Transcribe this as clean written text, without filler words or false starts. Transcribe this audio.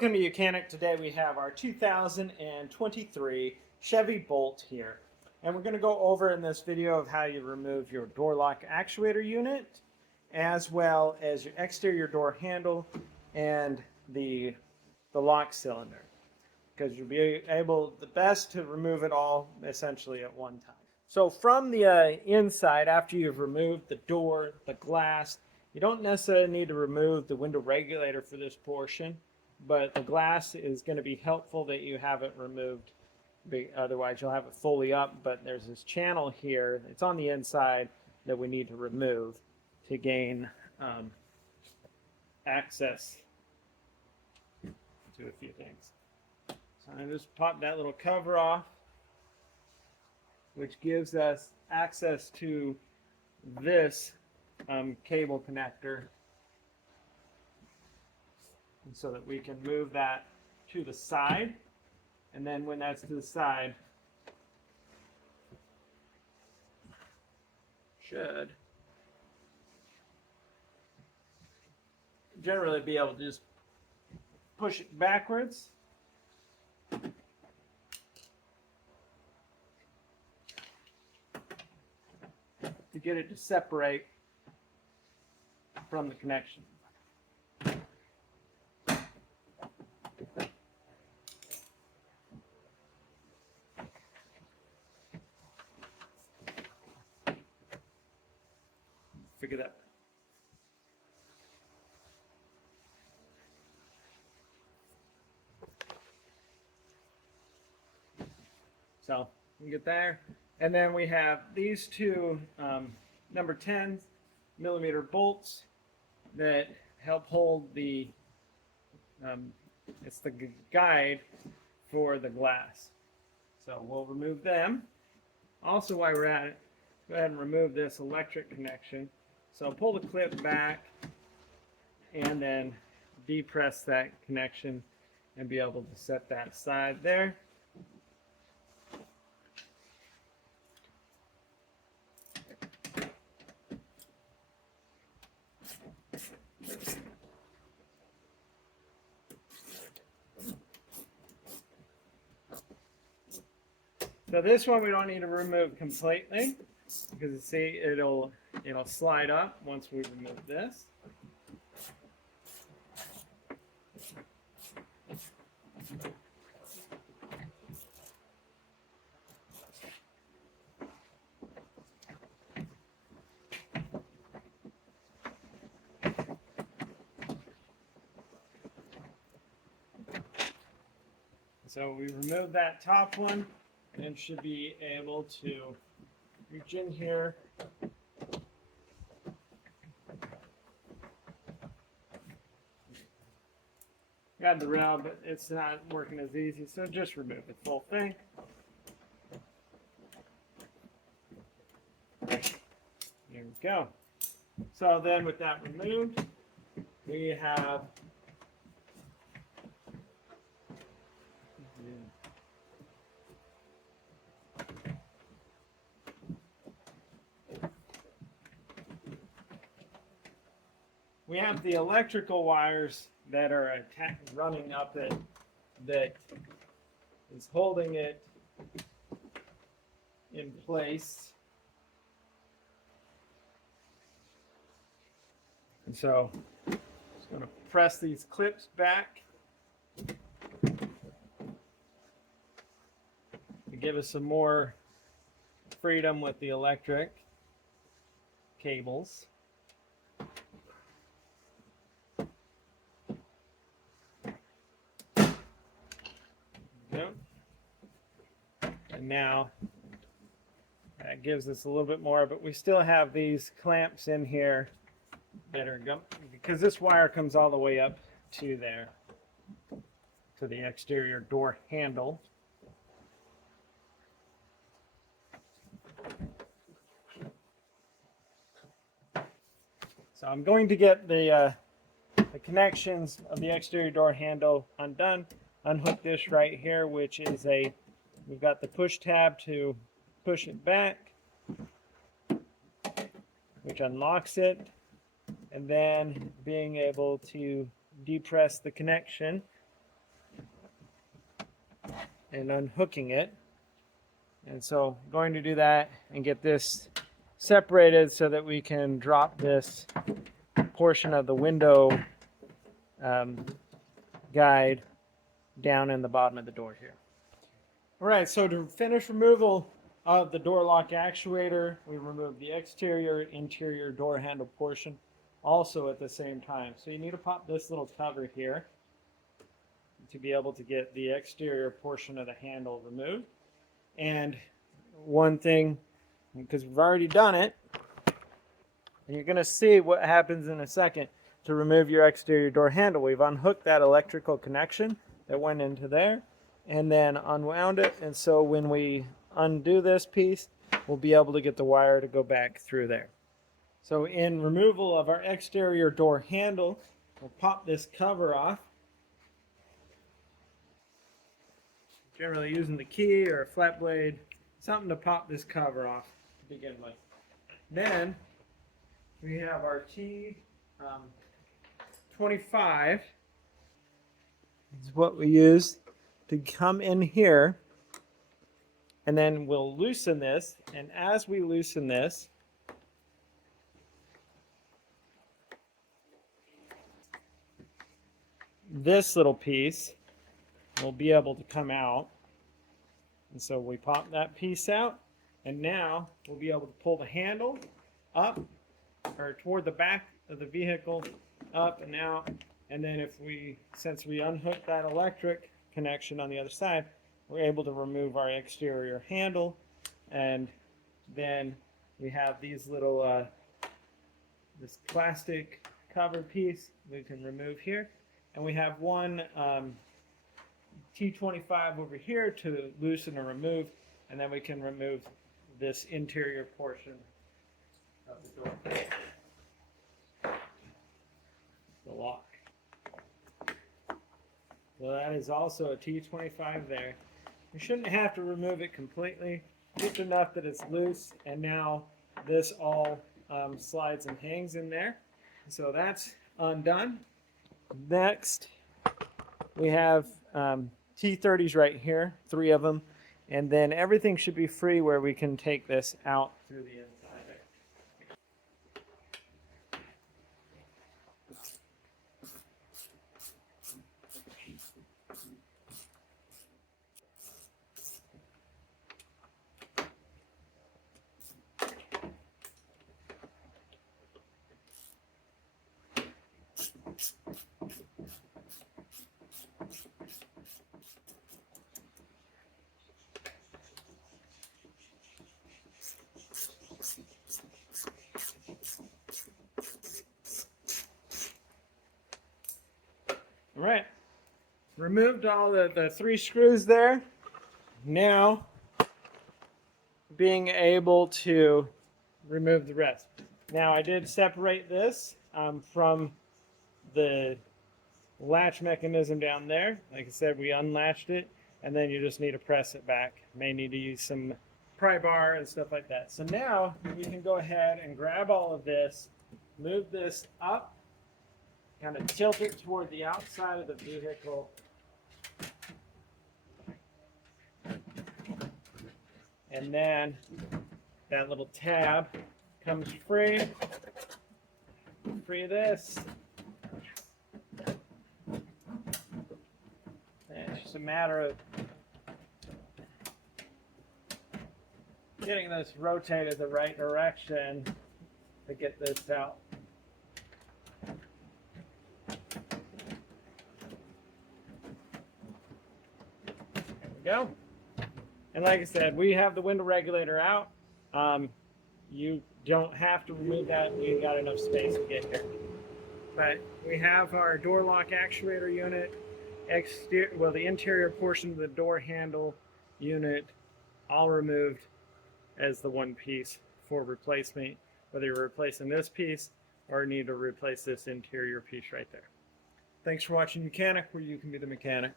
Welcome to Mechanic. Today we have our 2023 Chevy Bolt here. And we're going to go over in this video of how you remove your door lock actuator unit, as well as your exterior door handle and the lock cylinder. Because you'll be able, the best to remove it all essentially at one time. So from the inside, after you've removed the door, the glass, you don't necessarily need to remove the window regulator for this portion, but the glass is going to be helpful that you have it removed. Otherwise, you'll have it fully up, but there's this channel here. It's on the inside that we need to remove to gain access to a few things. So I just pop that little cover off, which gives us access to this cable connector, and so that we can move that to the side. And then when that's to the side, should generally be able to just push it backwards. To get it to separate from the connection. Figure that. So we get there, and then we have these two number 10mm bolts that help hold the it's the guide for the glass. So we'll remove them. Also, while we're at it, go ahead and remove this electric connection. So pull the clip back and then depress that connection and be able to set that aside there. So this one we don't need to remove completely, because you see it'll slide up once we remove this. So we remove that top one and should be able to reach in here. Got the rail, but it's not working as easy, so just remove the full thing. There we go. So then with that removed, we have the electrical wires that are running up it, that is holding it in place. And so I'm just going to press these clips back to give us some more freedom with the electric cables. And now that gives us a little bit more, but we still have these clamps in here that are because this wire comes all the way up to there, to the exterior door handle. So I'm going to get the connections of the exterior door handle undone. Unhook this right here, which is we've got the push tab to push it back, which unlocks it, and then being able to depress the connection and unhooking it. And so I'm going to do that and get this separated so that we can drop this portion of the window guide down in the bottom of the door here. All right, so to finish removal of the door lock actuator, we remove the exterior, interior door handle portion also at the same time. So you need to pop this little cover here to be able to get the exterior portion of the handle removed. And one thing, because we've already done it, and you're going to see what happens in a second to remove your exterior door handle. We've unhooked that electrical connection that went into there and then unwound it. And so when we undo this piece, we'll be able to get the wire to go back through there. So in removal of our exterior door handle, we'll pop this cover off. Generally using the key or a flat blade, something to pop this cover off to begin with. Then we have our T25. This is what we use to come in here, and then we'll loosen this, and as we loosen this, this little piece will be able to come out. And so we pop that piece out, and now we'll be able to pull the handle up or toward the back of the vehicle, up and out. And then since we unhook that electric connection on the other side, we're able to remove our exterior handle. And then we have these little, this plastic cover piece we can remove here. And we have one T25 over here to loosen or remove, and then we can remove this interior portion of the door, the lock. So that is also a T25 there. We shouldn't have to remove it completely, just enough that it's loose, and now this all slides and hangs in there. So that's undone. Next, we have T30s right here, 3 of them, and then everything should be free where we can take this out through the inside there. All right, removed all the 3 screws there. Now, being able to remove the rest. Now, I did separate this from the latch mechanism down there. Like I said, we unlatched it, and then you just need to press it back. May need to use some pry bar and stuff like that. So now we can go ahead and grab all of this, move this up, kind of tilt it toward the outside of the vehicle. And then that little tab comes free. Free this. And it's just a matter of getting this rotated the right direction to get this out. Go. And like I said, we have the window regulator out. You don't have to remove that. We've got enough space to get here. But we have our door lock actuator unit, the interior portion of the door handle unit, all removed as the one piece for replacement, whether you're replacing this piece or need to replace this interior piece right there. Thanks for watching Mechanic, where you can be the mechanic.